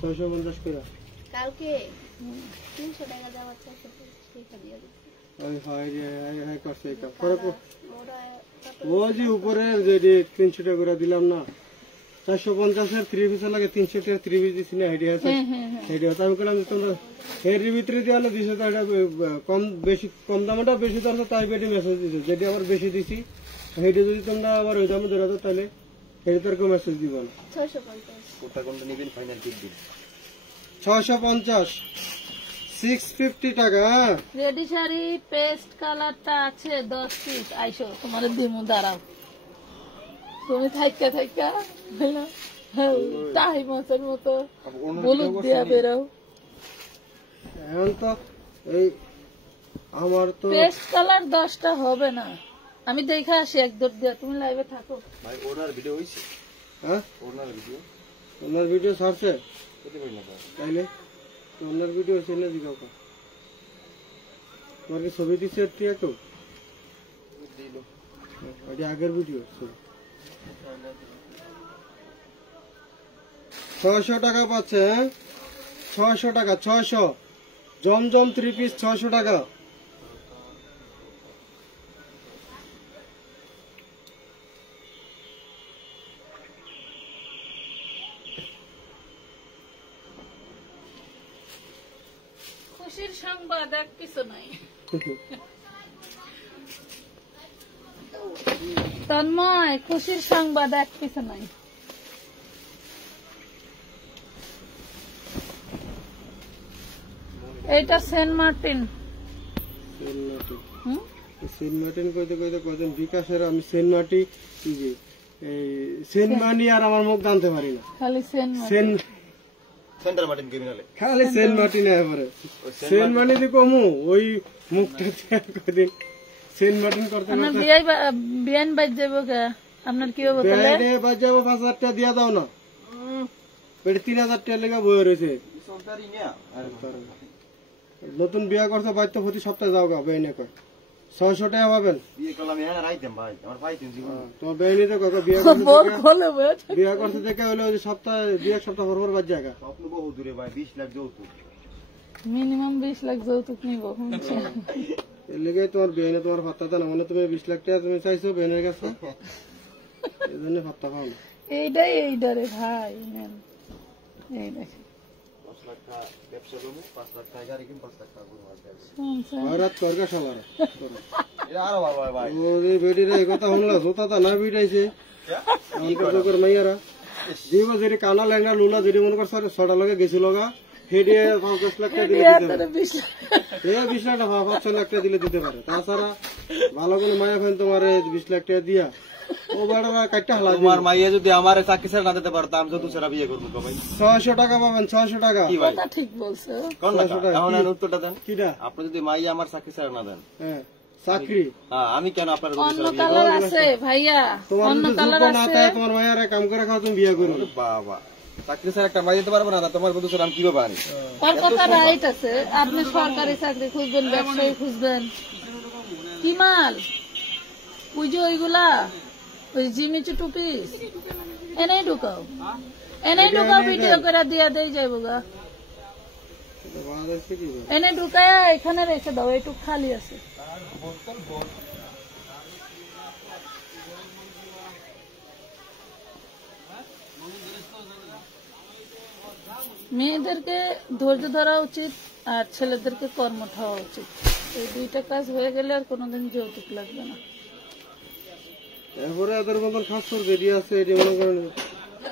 650 টাকা। কালকে 300 টাকা দেওয়ার 400 টাকা দিয়ে দিচ্ছি। ওই হয় রে, হাই করছে এই কাপ পরে ওরা ও যে উপরে যে 300 টাকা করে দিলাম না, 450 এর 3 পিস লাগে, 300 টাকা 3 পিস দিছি না, আইডিয়া আছে আইডিয়া। আমি বললাম তোমরা এর ভিতরে দিয়ে আলো দিছো, তো এটা কম বেশি, কম দামটা বেশি দরকার, তাই বেশি মেসেজ দিছো। যেটা আবার বেশি দিছি সেইটা যদি তোমরা আবার ওই দামে ধরে দাও, তাহলে এটা তার কেউ মেসেজ দিব না। 650 কোনটা কোনটা নিবেন ফাইনাল ঠিক দিন। 650 650 টাকা। রেডি শাড়ি পেস্ট কালারটা আছে 10 পিস, আইসো তোমার দিমু, দাঁড়াও তুমি থাইকা থাইকা তাই মাছের মতো হলুদ দিয়া বেরো। এখন তো এই আমার তো পেস্ট কালার 10টা হবে না, আমি দেখে আসি এক দৌড় দিয়া, তুমি লাইভে থাকো। ভাই ওনার ভিডিও হইছে, হ্যাঁ ওনার ভিডিও ওনার ভিডিও ছাড়ছে, কত কই না তাইলে তো ওনার ভিডিও ছেলে দিগাও কা তোমার কি ছবি দিচ্ছে টিয়া তো দিল। ওই আগের ভিডিও। 600 টাকা পাচ্ছে, হ্যাঁ 600 টাকা, 600 জমজম 3 পিস 600 টাকা। খুশির সংবাদ এক কিছু নাই। তন্ময় খুশির সংবাদ এক কিছু নাই। এইটা সেন্ট মার্টিন। সেন্ট মার্টিন, হুম, সেন্ট মার্টিন কইতে কইতে কয়জন বিকাশের আমি সেন্ট মার্টি কি যে এই সেন্ট মানি আর আমার মুখ জানতে পারি না। খালি Saint Martin. Saint center Martin ক্রিমিনালে খালি সেন্ট মার্টিন এবারে সেন্ট মার্টিন দি কমু ওই মুখটা কদিন সেন্ট মার্টিন করতে আপনার করতে বিয়ান বাজ যাবো কে? আপনার কি হবে তাহলে? বেড়ে বাজ যাবো 5,000 টাকা দিয়া দাও না, বেড়ে 3,000 টাকা লেগে বয়ে রয়েছে। নতুন বিয়া করছো বাড়িতে প্রতি সপ্তাহে যাও গা, বেইনে কয় 600 টাকা পাবেন। বিয়ে করলাম এখানে রাইতাম ভাই, আমার ভাই তিন জীবন তোমার বেইনে তো কয় বিয়া বোর করছে খোলে বইটা। বিয়া করছে দেখে হলো ওই সপ্তাহে 2-1 সপ্তাহ পর পর বাজ জায়গা। স্বপ্ন বহু দূরে ভাই, 20 লাখ যৌতুক। মিনিমাম 20 লাখ যৌতুক নিব। এর লেগে তোমার বেইনে তোমার ভাত্তা দেয় না, মানে তুমি 20 লাখ টাকা তুমি চাইছো বেইনের কাছে, এই জন্য ভাত্তা পাও না। এইটাই এইটারে ভাই নেন, এই দেখেন 5 লাখ টাকা ব্যবসা করবো, 5 লাখ টাকা গাড়ি কিন, 5 লাখ টাকা গরু মাছ দেবে। শুনছেন? রাত করগা শালারা এটা আরো ভালো হয় ভাই। ও যে বেটিরে এই কথা শুনলা জোতা তা না বিটাইছে আমাদের লোকের মাইয়ারা জীব যদি কানা লেঙ্গা লুলা যদি মনে করছে ছটা লগে গেছিল গা ফেডিয়ে 5-10 লাখ টাকা দিলে দিতে পারে। 20 লাখ। 20 লাখ টাকা 5-6 লাখ টাকা দিলে দিতে পারে। তাছাড়া ভালো কোনো মায়া ফেন তোমার 20 লাখ টাকা দিয়া ও বাড়া কাটটা হালা তোমার মাইয়া যদি আমার চাকরি ছেড়ে না দিতে পারতাম, আমি তো দুসরা বিয়ে করবো গো ভাই। 600 টাকা পাবেন, 600 টাকা। কি ভাই কথা ঠিক বলছো। কোন টাকা? এখন এর উত্তরটা দেন। কিটা? আপনি যদি মাইয়া আমার চাকরি ছেড়ে না দেন, হ্যাঁ চাকরি হ্যাঁ, আমি কেন আপনার অন্য কালার আছে ভাইয়া, তোমার অন্য যদি কালার যোগ্য না আছে। থাকে তোমার মায়ারা কাম করে খাও তুমি বিয়ে করবে। বাবা চাকরি ছেড়ে একটা মাইয়া দিতে পারবো না, তোমার বন্ধু আমি কিভাবে আনি? ওর কথা রাইট আছে। আপনি সরকারি চাকরি খুঁজবেন, ব্যবসায়ী খুঁজবেন, কি মাল ওই যে ওইগুলা ওই জিমিচু টুপি এনেই ঢুকাও, এনেই ঢুকাও, ভিডিও করে দিয়া দেই যাইব গা। এটা বাদ আছে কি ভাই? এনে ঢুকায়া এখানে রেখে দাও, একটু খালি আছে। মেয়েদেরকে ধৈর্য ধরা উচিত আর ছেলেদেরকে কর্মঠ হওয়া উচিত। এই দুইটা কাজ হয়ে গেলে আর কোনোদিন যৌতুক লাগবে না। এরপরে এদের মতন খাস করবে এটি আছে, এটি মনে করেন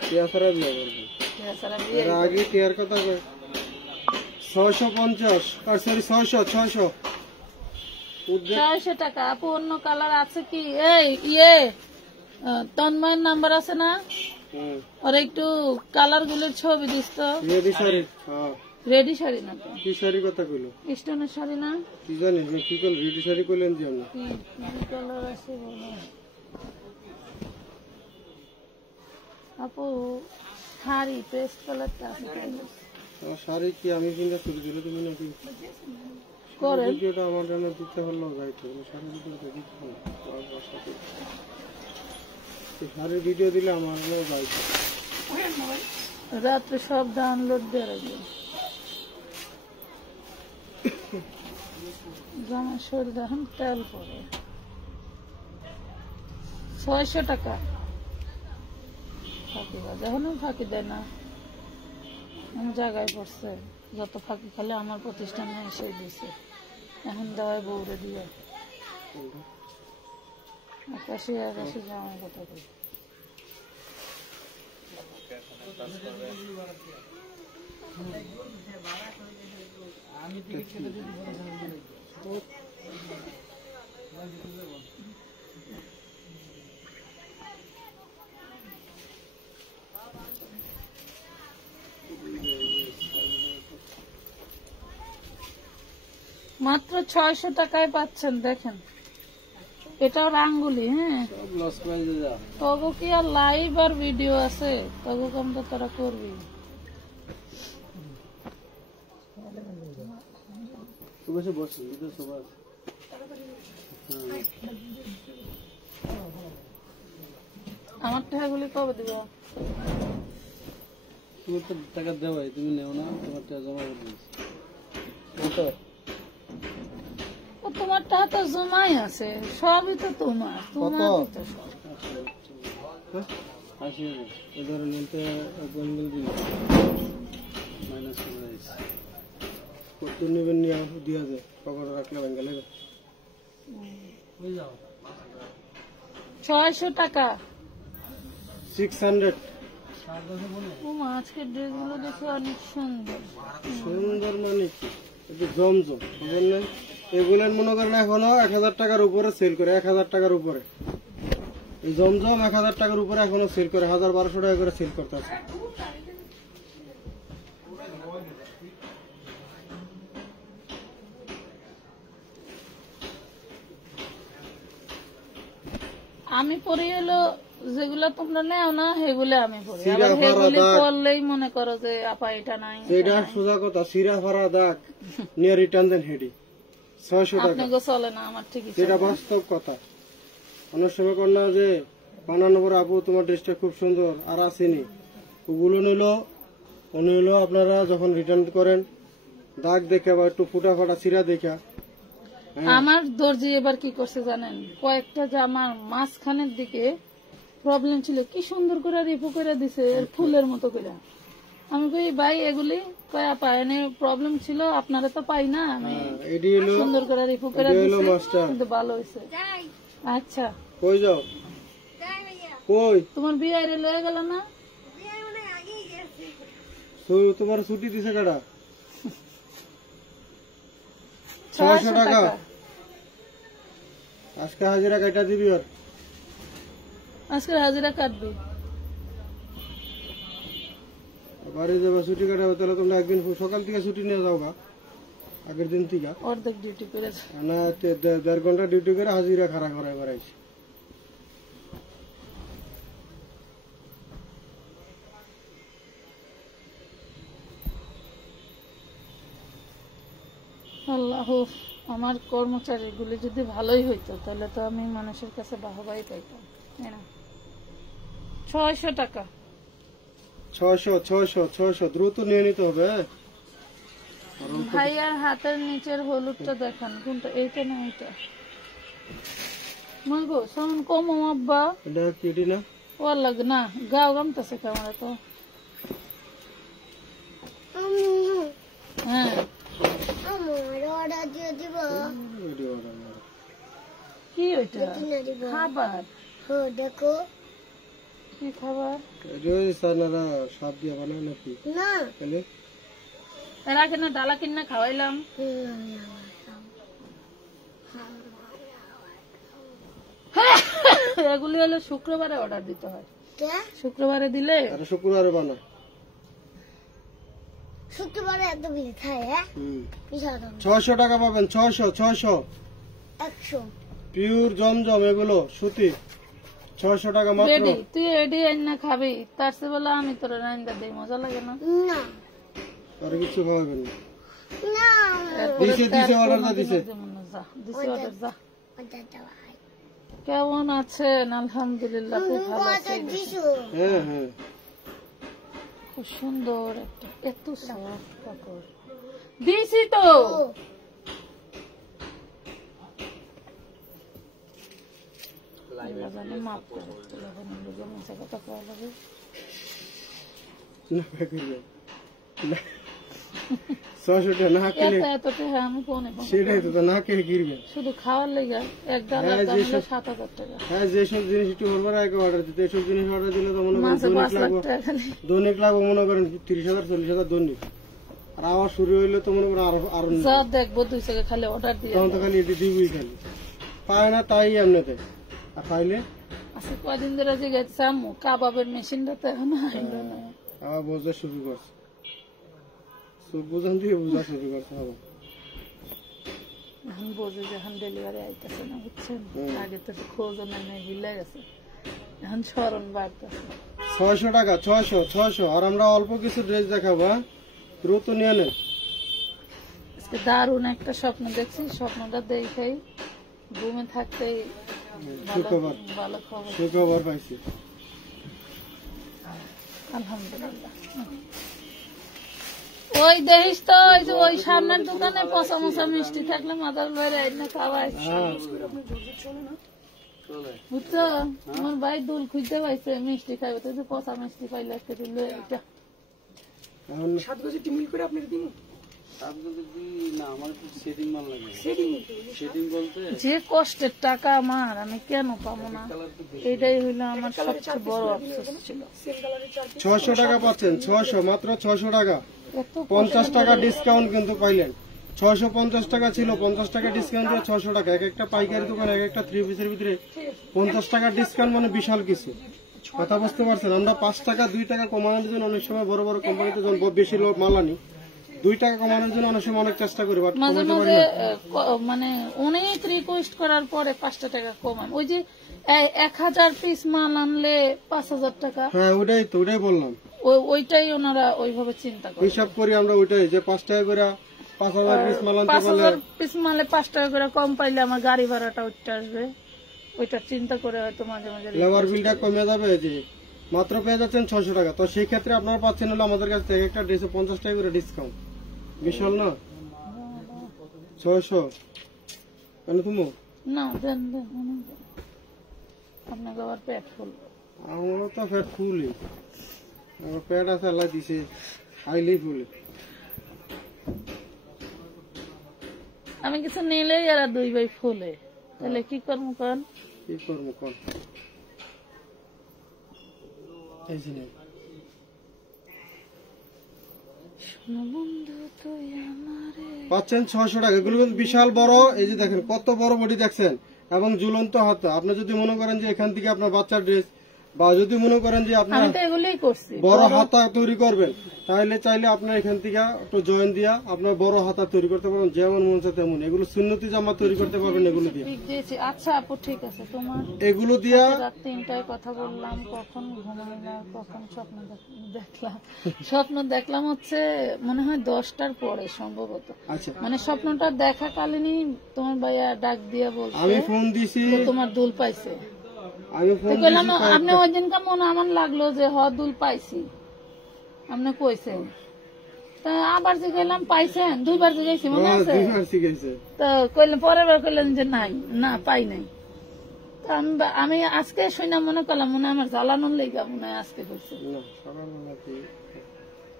টিয়া ছাড়া বিয়ে করবে। এছাড়া বিয়ে এর আগে টিয়ার কথা কয় 650 আর সরি 600 $600 টাকা। আপু অন্য কালার আছে কি? এই তন্ময়ের নাম্বার আছে না? আর একটু কালার গুলোর ছবি দিস তো। রেডি শাড়ি, হ্যাঁ রেডি শাড়ি না তো, কি শাড়ি কথা কইলো স্টোনের শাড়ি না? কি জানিস না কি কল রেডি শাড়ি কইলেন দিও না। কি কালার আছে বলো আপু। শাড়ি পেস্ট কালারটা আছে তাইলে আমার শাড়ি কি আমি কিনতে শুরু দিলে তুমি নাকি করেন। ভিডিওটা আমার জন্য দিতে হলো যাইতো শাড়ি ভিডিও দিতে হলো শাড়ির ভিডিও দিলে আমার যাইতো। রাত্রে সব ডাউনলোড দিয়ে রাখবে। জামা শরীর এখন তেল পরে। 600 টাকা ফাঁকি বাজ, এখনো ফাঁকি দেয় না। আমি জায়গায় পড়ছে, যত ফাঁকি খালে আমার প্রতিষ্ঠানে এসে দিছে। এখন দেওয়ায় বউরে দিয়ে 81 জামার কথা বলি। মাত্র 600 টাকায় পাচ্ছেন, দেখেন। এটাও আঙ্গুলি। হ্যাঁ, তবু কি আর লাইভ আর ভিডিও আছে? তবু কম তো তোরা করবি। আমার টাকাগুলি কবে দিব? তুমি তো টাকা দেওয়াই, তুমি নেও না, তোমার টাকা জমা করে দিয়েছি। তোমার টাকা তো জমাই আছে, সবই তো তোমার, তোমার তো সব। 80,000 এবার নিতে বেঙ্গল দিন মাইনাস করে দিয়েছি। কত নেবেন নিয়ে দিয়া যায় পকেটে রাখলে বেঙ্গলে 600 টাকা। 600 ও মা, আজকের ড্রেসগুলো দেখে অনেক সুন্দর। সুন্দর মানে কি জমজম বুঝলেন, এগুলেন মনে করেন এখনো 1000 টাকার উপরে সেল করে, 1000 টাকার উপরে। এই জমজম 1000 টাকার উপরে এখনো সেল করে, 1000-1200 টাকা করে সেল করতেছে। আমি পরে এলো যেগুলো তোমরা নেও না সেগুলো আমি পড়ি, আবার সেগুলি পড়লেই মনে করো যে আপা এটা নাই। সেটা সোজা কথা, সিরা ফারা দাগ নিয়ে রিটার্ন দেন হেডি 600 টাকা। আপনাকে চলে না, আমার ঠিকই সেটা বাস্তব কথা। অনেক সময় কর না যে বানানো পরে আপু তোমার ড্রেসটা খুব সুন্দর আর আসেনি, ওগুলো নিল আপনারা যখন রিটার্ন করেন দাগ দেখে বা একটু ফুটা ফাটা সিরা দেখা। আমার দর্জি এবার কি করছে জানেন, কয়েকটা জামার মাঝখানের দিকে প্রবলেম ছিল, কি সুন্দর করে রিপু করে দিছে ফুলের মতো করে। আমি কই ভাই এগুলি কয়া পায় না, প্রবলেম ছিল আপনারা তো পাই না, আমি সুন্দর করে রিপু করে দিছে, কিন্তু ভালো হয়েছে। আচ্ছা কই যাও, কই তোমার বিয়ে লয়ে গেল না? তোমার ছুটি দিছে কাটা 600 টাকা। আজকে হাজিরা কাটা দিবি, ওর আজকে হাজিরা কাটবি, বাড়ি যাবা ছুটি কাটাবে, তাহলে তোমরা একদিন সকাল থেকে ছুটি নিয়ে যাও গা, আগের দিন থেকে অর্ধেক ডিউটি করে না 1.5 ঘন্টা ডিউটি করে হাজিরা খাড়া করা বেড়াইছে। আল্লাহ, আমার কর্মচারীগুলি যদি ভালোই হইতো তাহলে তো আমি মানুষের কাছে বাহবাই পাইতাম। 600 টাকা, 600 দ্রুত নিয়ে নিতে হবে। ভাইয়ার হাতের নিচের হলুদটা দেখান, কোনটা? এইটা না এইটা? মগো সাউন্ড কম আব্বা, এটা কেডি না ওর লাগে না, গাও গামতেছে ক্যামেরা তো। হ্যাঁ কি ওইটা? খাবার? দেখো কি খাবার? সানারা সাপ দিয়ে বানায় নাকি? না এরা কেন ডালা কিনা খাওয়াইলাম। এগুলি হলো শুক্রবারে অর্ডার দিতে হয়, শুক্রবারে দিলে শুক্রবারে বানায়, শুক্রবারে এত বেশি খায়। হ্যাঁ 600 টাকা পাবেন, 600 100 পিওর জমজম, এগুলো সুতি, 600 টাকা মাত্র। তুই এডি না খাবি, তার চেয়ে বলে আমি তোর রান্না দিই, মজা লাগে না? না আর কিছু খাওয়াবেন না? না দিছে অর্ডার দিছে। কেমন আছেন? আলহামদুলিল্লাহ খুব ভালো আছি। হ্যাঁ হ্যাঁ, খুব সুন্দর একটা, এত সফট কাপড় দিছি তো। মাপ করে কথা কওয়া লাগে। 600 টাকা না খেলে আমি পৌনে সেটাই তো না খেলে গিরবে, শুধু খাওয়ার লেগে 1 ডাল 7,000 টাকা। হ্যাঁ যেসব জিনিস একটু অর্ডার দিতে, এসব জিনিস অর্ডার দিলে তো মনে করেন দৈনিক লাগবে, মনে করেন 30,000 40,000 দৈনিক। আর আবার শুরু হইলে তো মনে করেন আরো যা দেখবো 2 টাকা খালি অর্ডার দিয়ে, তখন তো খালি এটি দিবই, খালি পায় না তাই এমনিতে। আর পাইলে আচ্ছা কয়দিন ধরে যে গেছে আম্মু কাবাবের মেশিনটা তো এখন আইলো না, আবার বোঝা শুরু করছে, বুঝান দিয়ে বোঝা শুরু করছে। এখন বোঝে যখন ডেলিভারি আইতেছে না, বুঝছেন? আগে তো খোঁজ নেই, ভুলে গেছে, এখন স্মরণ বাড়তেছে। 600 টাকা, 600। আর আমরা অল্প কিছু ড্রেস দেখাবো, হ্যাঁ দ্রুত নিয়ে নেন। আজকে দারুণ একটা স্বপ্ন দেখছি, স্বপ্নটা দেখাই ঘুমে থাকতেই ভালো খবর, সুখবর পাইছি আলহামদুলিল্লাহ। ওই দেখিস তো, ওই যে ওই সামনের দোকানে পচা মশা মিষ্টি থাকলে মাথার বাইরে আইনা খাওয়াই, বুঝছো? আমার ভাই দুল খুঁজতে পাইছে মিষ্টি খাইবে, তো পচা মিষ্টি পাইলে একটা দিল। এটা যে কষ্টের টাকা আমার, আমি কেন পাবো না? এটাই হইলো আমার সবচেয়ে বড় আফসোস ছিল। 600 টাকা পাচ্ছেন, 600 মাত্র 600 টাকা, এত 50 টাকা ডিসকাউন্ট কিন্তু পাইলেন। 650 টাকা ছিল, 50 টাকা ডিসকাউন্ট দিয়ে 600 টাকা। এক একটা পাইকারি দোকান এক একটা 3 পিসের ভিতরে 50 টাকা ডিসকাউন্ট মানে বিশাল কিছু। কথা বুঝতে পারছেন? আমরা 5 টাকা 2 টাকা কমানোর জন্য অনেক সময় বড় বড় কোম্পানিতে যখন বেশি লোক মাল আনি, 2 টাকা কমানোর জন্য অনেক সময় অনেক চেষ্টা করি, বাট মাঝে কমাতে পারি মাঝে না। মানে অনেক রিকোয়েস্ট করার পরে 5 টাকা কমান। ওই যে 1000 পিস মাল আনলে 5000 টাকা, হ্যাঁ ওটাই তো, ওটাই বললাম। ওইটাই ওনারা ওইভাবে চিন্তা করে। হিসাব করি আমরা ওইটাই, যে 5 টাকা করে 5000 পিস মাল আনতে পারলে 5000 পিস মালে 5 টাকা করে কম পাইলে আমার গাড়ি ভাড়াটা উঠতে আসবে, ওইটা চিন্তা করে হয়তো মাঝে মাঝে লেবার বিলটা কমে যাবে। যে মাত্র পেয়ে যাচ্ছেন 600 টাকা, তো সেই ক্ষেত্রে আপনারা পাচ্ছেন হলো আমাদের কাছ থেকে একটা ড্রেসে 50 টাকা করে ডিসকাউন্ট। বিশাল না? 600 কেন তুমি? না দেন দেন অনেক দেন। আপনাকে আবার পেট ফুল। আমারও তো পেট ফুলই, আমার পেট আছে আল্লাহ দিছে, খাইলেই ফুলে। আমি কিছু নিলেই এরা 2 ভাই ফুলে, তাহলে কি করবো কন? কি করবো কন? এই যে নেন। শোনো বন্ধু তুই আমারে। পাচ্ছেন 600 টাকা। এগুলো কিন্তু বিশাল বড়, এই যে দেখেন কত বড় বডি দেখছেন, এবং ঝুলন্ত হাতা। আপনি যদি মনে করেন যে এখান থেকে আপনার বাচ্চার ড্রেস, বা যদি মনে করেন যে আপনার আমি তো এগুলোই করছি। বড় হাতা তৈরি করবেন, তাহলে চাইলে আপনার এখান থেকে একটু জয়েন দিয়া আপনার বড় হাতা তৈরি করতে পারবেন, যেমন মন চায় তেমন। এগুলো সুন্নতি জামা তৈরি করতে পারবেন এগুলো দিয়ে। ঠিক দিয়েছি। আচ্ছা আপু ঠিক আছে, তোমার এগুলো দিয়া রাত 3টায় কথা বললাম, কখন ঘুমাইলাম, কখন স্বপ্ন দেখলাম হচ্ছে মনে হয় 10টার পরে সম্ভবত। আচ্ছা, মানে স্বপ্নটা দেখাকালীনই তোমার ভাইয়া ডাক দিয়ে বলছে আমি ফোন দিছি, যে তোমার দুল পাইছে। আমি ফোন তো বললাম দিছি আপনি ওই দিনকার মনে আমার লাগলো যে দুল পাইছি, আপনি কইছেন। তা আবার যে গেলাম পাইছেন, 2বার যে গেছি মনে আছে। দুইবার শিখেছে। তো কইলেন, পরের বার কইলেন যে নাই, না পাই নাই। তো আমি আজকে শুনে মনে করলাম মনে হয় আমার জ্বালানোর লেগা মনে হয় আজকে কইছে। না, সকালবেলা কি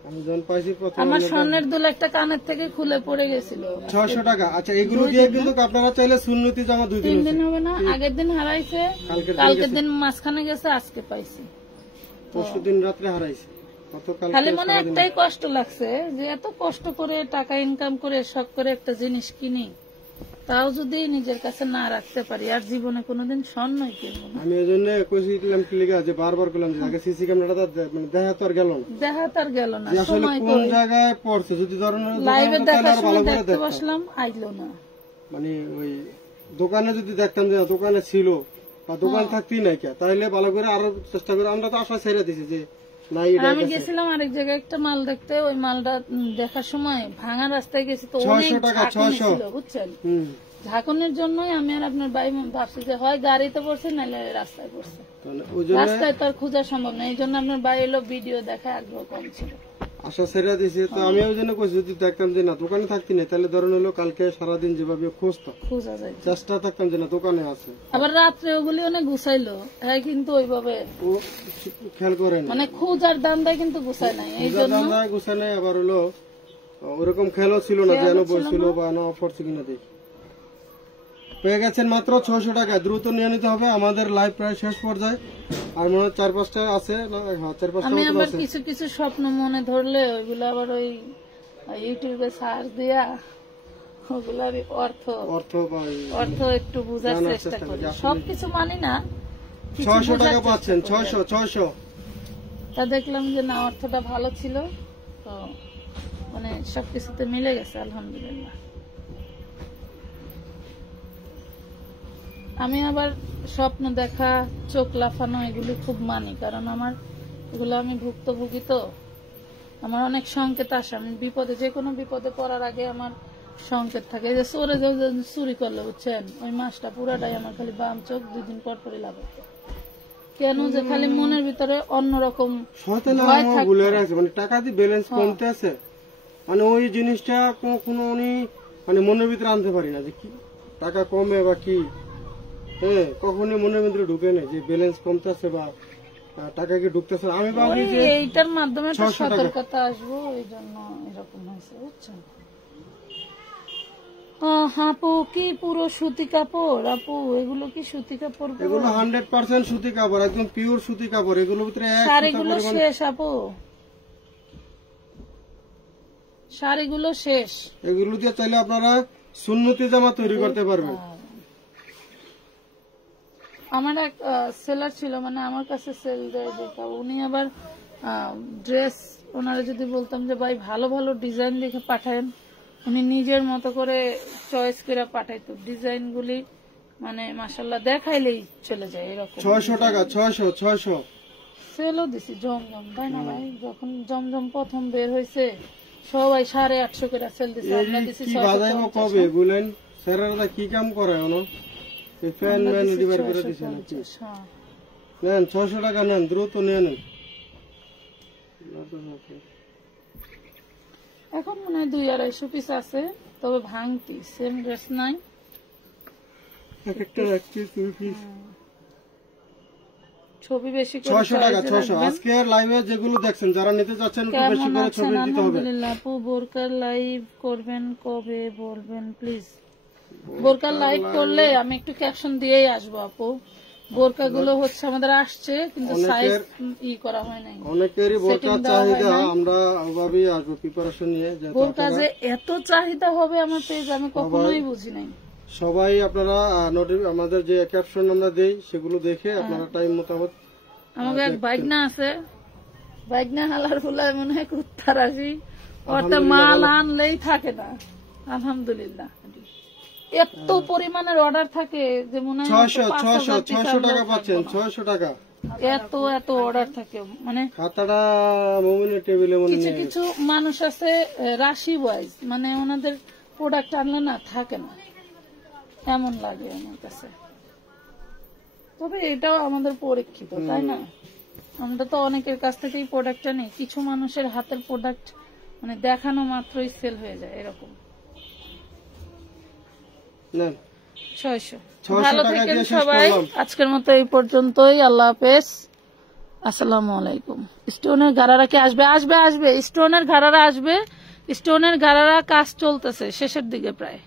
আমি যখন পাইছি প্রথম আমার স্বর্ণের দুল একটা কানের থেকে খুলে পড়ে গেছিল। 600 টাকা। আচ্ছা, এগুলো দিয়ে কিন্তু আপনারা চাইলে সুন্নতি জামা 2 দিন 3 দিন হবে না, আগের দিন হারাইছে, কালকের দিন মাঝখানে গেছে, আজকে পাইছি। পরশু দিন রাত্রে হারাইছে, গতকাল খালি মনে একটাই কষ্ট লাগছে যে এত কষ্ট করে টাকা ইনকাম করে শখ করে একটা জিনিস কিনি, তাও যদি নিজের কাছে না রাখতে পারি, আর জীবনে কোনোদিন স্বর্ণই কিনবো না। আমি এই জন্য কইছিলাম ক্লিকা যে বারবার কইলাম যে আগে সিসি ক্যামেরাটা মানে দেখা তো আর গেল না, দেখা তার গেল না, যে আসলে সময় কোন জায়গায় পড়ছে। যদি ধরেন লাইভে দেখার সময় ভালো করে দেখতে দেখতাম, বসলাম, আইলো না। মানে ওই দোকানে যদি দেখতাম যে দোকানে ছিল বা দোকান থাকতেই নাই কে, তাইলে ভালো করে আরো চেষ্টা করে। আমরা তো আশা ছেড়ে দিছি যে নাই। আর আমি গেছিলাম আরেক জায়গায় একটা মাল দেখতে, ওই মালটা দেখার সময় ভাঙা রাস্তায় গেছি, তো অনেক 600 টাকা, ঝাঁকুনি 600 ছিল বুঝছেন। হুম, ঝাঁকুনির জন্যই আমি আর আপনার ভাই ভাবছি যে হয় গাড়িতে পড়ছে নাহলে রাস্তায় পড়ছে। তাহলে ওই জন্য রাস্তায় তো আর খোঁজা সম্ভব না, এই জন্য আপনার ভাই এলো ভিডিও দেখা আগ্রহ কম ছিল। আশা ছেড়ে দিছি। তো আমি ওই জন্য কইছি যদি দেখতাম যে না দোকানে থাকতি না, তাহলে ধরেন হলো কালকে সারাদিন যেভাবে খুঁজতাম, খোঁজা যায়, চেষ্টা থাকতাম যে না দোকানে আছে। আবার রাত্রে ওগুলি অনেক গুছাইলো, হ্যাঁ কিন্তু ওইভাবে ও খেয়াল করেন মানে খোঁজার দান্দায় কিন্তু গুছাই নাই, এই জন্য গুছা নেই। আবার হলো ওরকম খেয়ালও ছিল না যে বলছিল বা না অফার ছিল কিনা দেখি। পেয়ে গেছেন মাত্র 600 টাকা। দ্রুত নিয়ে নিতে হবে, আমাদের লাইভ প্রায় শেষ পর্যায়ে। আর মনে হয় 4-5টা আছে না? হ্যাঁ, 4-5টা আমি মতো আবার আছে। কিছু কিছু স্বপ্ন মনে ধরলে ওইগুলো আবার ওই ইউটিউবে সার্চ দিয়া ওগুলার অর্থ বা অর্থ একটু বোঝার জানার চেষ্টা চেষ্টা করি, করি। আসলে সবকিছু মানি না, কিছু 600 বোঝার টাকা চেষ্টা পাচ্ছেন, করি। 600। তা দেখলাম যে না, অর্থটা ভালো ছিল, তো মানে সবকিছুতে মিলে গেছে আলহামদুলিল্লাহ। আমি আবার স্বপ্ন দেখা, চোখ লাফানো এগুলি খুব মানি, কারণ আমার এগুলো আমি ভুক্তভোগী, তো আমার অনেক সংকেত আসে। আমি বিপদে, যে কোনো বিপদে পড়ার আগে আমার সংকেত থাকে। এই যে চোরে চুরি করলে বুঝছেন, ওই মাসটা পুরাটাই আমার খালি বাম চোখ 2 দিন পর পরই লাভ হতো। কেন যে খালি মনের ভিতরে অন্যরকম ভয় থাকে। ভুলে আছে, মানে টাকা দিয়ে ব্যালেন্স কমতে আছে, মানে ওই জিনিসটা কোনো মানে মনের ভিতরে আনতে পারি না যে কি টাকা কমে বা কি। হ্যাঁ, কখনই মনের ভিতরে ঢুকে নেই যে ব্যালেন্স কমতেছে বা টাকা কি ঢুকতেছে। আমি ভাবি যে এইটার মাধ্যমে একটা 600 টাকা। সতর্কতা আসবো, এই জন্য এরকম হয়েছে বুঝছেন। আপু কি পুরো সুতি কাপড়? আপু এগুলো কি সুতি কাপড়? এগুলো 100% সুতি কাপড়, একদম পিওর সুতি কাপড়। এগুলোর ভিতরে শাড়িগুলো শেষ আপু, শাড়িগুলো শেষ। এগুলো দিয়ে চাইলে আপনারা সুন্নতি জামা তৈরি করতে পারবেন। আমার এক সেলার ছিল, মানে আমার কাছে সেল দেয় যেটা, উনি আবার ড্রেস, ওনারা যদি বলতাম যে ভাই ভালো ভালো ডিজাইন দেখে পাঠান, উনি নিজের মতো করে চয়েস করে পাঠাইতো ডিজাইন গুলি, মানে মাশাআল্লাহ দেখাইলেই চলে যায় এরকম। 600 টাকা, 600 সেলও দিছি জমজম, তাই না ভাই? যখন জমজম প্রথম বের হয়েছে সবাই 850 করে সেল দিছে, আমরা দিছি কি বাজাইবো কবে বলেন? স্যারেরা কি কাম করে ওনো? এই ফ্যান ম্যান ডিভাইড করে দিছে নাকি? নেন 600 টাকা নেন, দ্রুত নেন। এখন মনে হয় 200-250 পিস আছে, তবে ভাঙতি, সেম ড্রেস নাই। একটা রাখছি 2 পিস, ছবি বেশি করে 600 টাকা 600। আজকে লাইভে যেগুলো দেখছেন, যারা নিতে যাচ্ছেন একটু বেশি করে ছবি দিতে হবে। আলহামদুলিল্লাহ। আপু বোরকার লাইভ করবেন কবে বলবেন প্লিজ? বোরকার লাইভ করলে আমি একটু ক্যাপশন দিয়েই আসবো আপু। বোরকা গুলো হচ্ছে আমাদের আসছে, কিন্তু সাইজ করা হয় নাই। অনেকেরই বোরকার চাহিদা, আমরা ওভাবেই আসবো প্রিপারেশন নিয়ে। বোরকা যে এত চাহিদা হবে আমার পেজ, আমি কখনোই বুঝি নাই। সবাই আপনারা আমাদের যে ক্যাপশন আমরা দেই সেগুলো দেখে আপনারা টাইম মোতাবেক। আমাকে এক বাইকনা আছে, বাইকনা হালার ফুলায় মনে হয় কুত্তার আসি, ওটা মাল আনলেই থাকে না। আলহামদুলিল্লাহ এত পরিমাণের অর্ডার থাকে যে মনে হয় 600 টাকা পাচ্ছেন, 600 টাকা এত এত অর্ডার থাকে। মানে খাতাটা মোমিনের টেবিলে মনে কিছু কিছু মানুষ আছে রাশি ওয়াইজ, মানে ওনাদের প্রোডাক্ট আনলে না থাকে না, এমন লাগে আমার কাছে। তবে এটাও আমাদের পরীক্ষিত, তাই না? আমরা তো অনেকের কাছ থেকেই প্রোডাক্টটা নিই, কিছু মানুষের হাতের প্রোডাক্ট মানে দেখানো মাত্রই সেল হয়ে যায় এরকম। 600। ভালো থাকেন সবাই, আজকের মতো এই পর্যন্তই। আল্লাহ হাফেজ, আসসালামু আলাইকুম। স্টোনের গারারা কি আসবে? আসবে আসবে, স্টোনের গারারা আসবে। স্টোনের গারারা কাজ চলতেছে শেষের দিকে প্রায়।